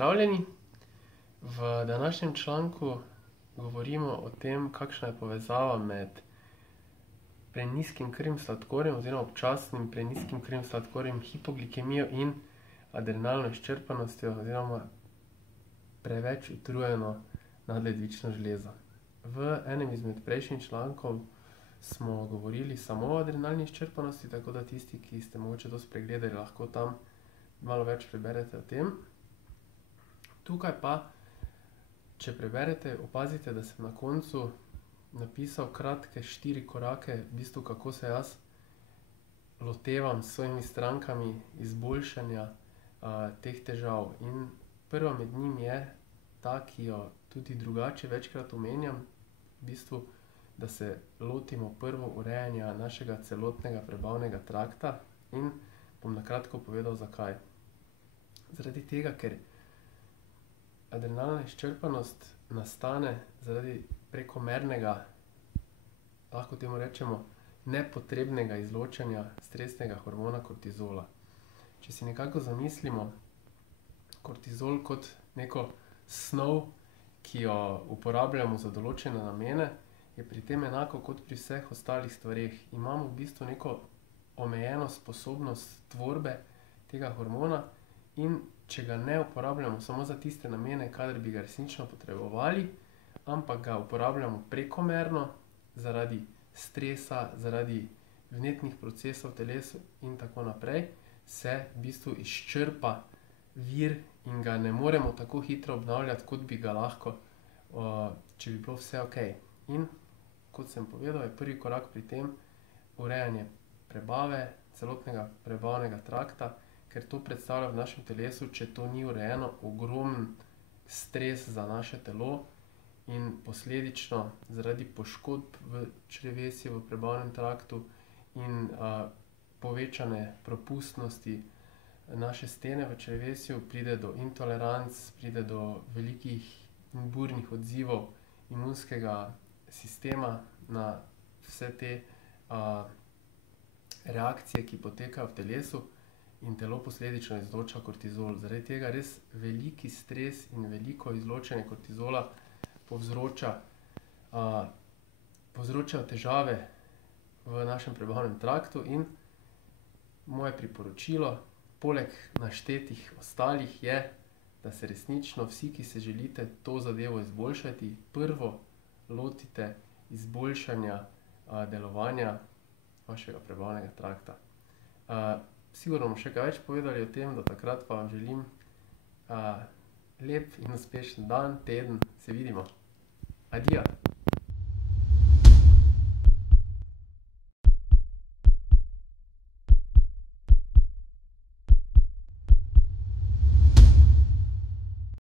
Pozdravljeni! V današnjem članku govorimo o tem, kakšna je povezava med prenizkim krvnim sladkorjem oziroma občasnim prenizkim krvnim sladkorjem, hipoglikemijo in adrenalno izčrpanostjo oziroma preveč utrujeno nadledvično železo. V enem izmed prejšnjih člankov smo govorili samo o adrenalni izčrpanosti, tako da tisti, ki ste mogoče to spregledali, lahko tam malo več preberete o tem. Tukaj pa, če preberete, opazite, da sem na koncu napisal kratke 4 korake, v bistvu kako se jaz lotevam s svojimi strankami izboljšanja teh težav. In prva med njimi je ta, ki jo tudi drugače večkrat omenjam, v bistvu, da se lotimo prvo urejanja našega celotnega prebavnega trakta in bom na kratko povedal, zakaj. Zaradi tega, ker adrenalna izčrpanost nastane zaradi prekomernega, lahko temu rečemo, nepotrebnega izločanja stresnega hormona kortizola. Če si nekako zamislimo kortizol kot neko snov, ki jo uporabljamo za določene namene, je pri tem enako kot pri vseh ostalih stvareh. Imamo v bistvu neko omejeno sposobnost tvorbe tega hormona in če ga ne uporabljamo samo za tiste namene, kadar bi ga resnično potrebovali, ampak ga uporabljamo prekomerno zaradi stresa, zaradi vnetnih procesov v telesu in tako naprej, se v bistvu izčrpa vir in ga ne moremo tako hitro obnavljati, kot bi ga lahko, če bi bilo vse okej. In kot sem povedal, je prvi korak pri tem urejanje prebave, celotnega prebavnega trakta, ker to predstavlja v našem telesu, če to ni urejeno, ogromen stres za naše telo in posledično zaradi poškodb v črevesju, v prebavnem traktu in povečane propustnosti naše stene v črevesju pride do intoleranc, pride do velikih in burnih odzivov imunskega sistema na vse te reakcije, ki potekajo v telesu in telo posledično izloča kortizol. Zaradi tega res veliki stres in veliko izločanje kortizola povzročajo težave v našem prebavnem traktu in moje priporočilo, poleg naštetih ostalih, je, da se resnično vsi, ki se želite to zadevo izboljšati, prvo lotite izboljšanja delovanja vašega prebavnega trakta. Sigurno bomo še kaj več povedali o tem, do takrat pa vam želim lep in uspešen dan, teden, se vidimo. Adijo!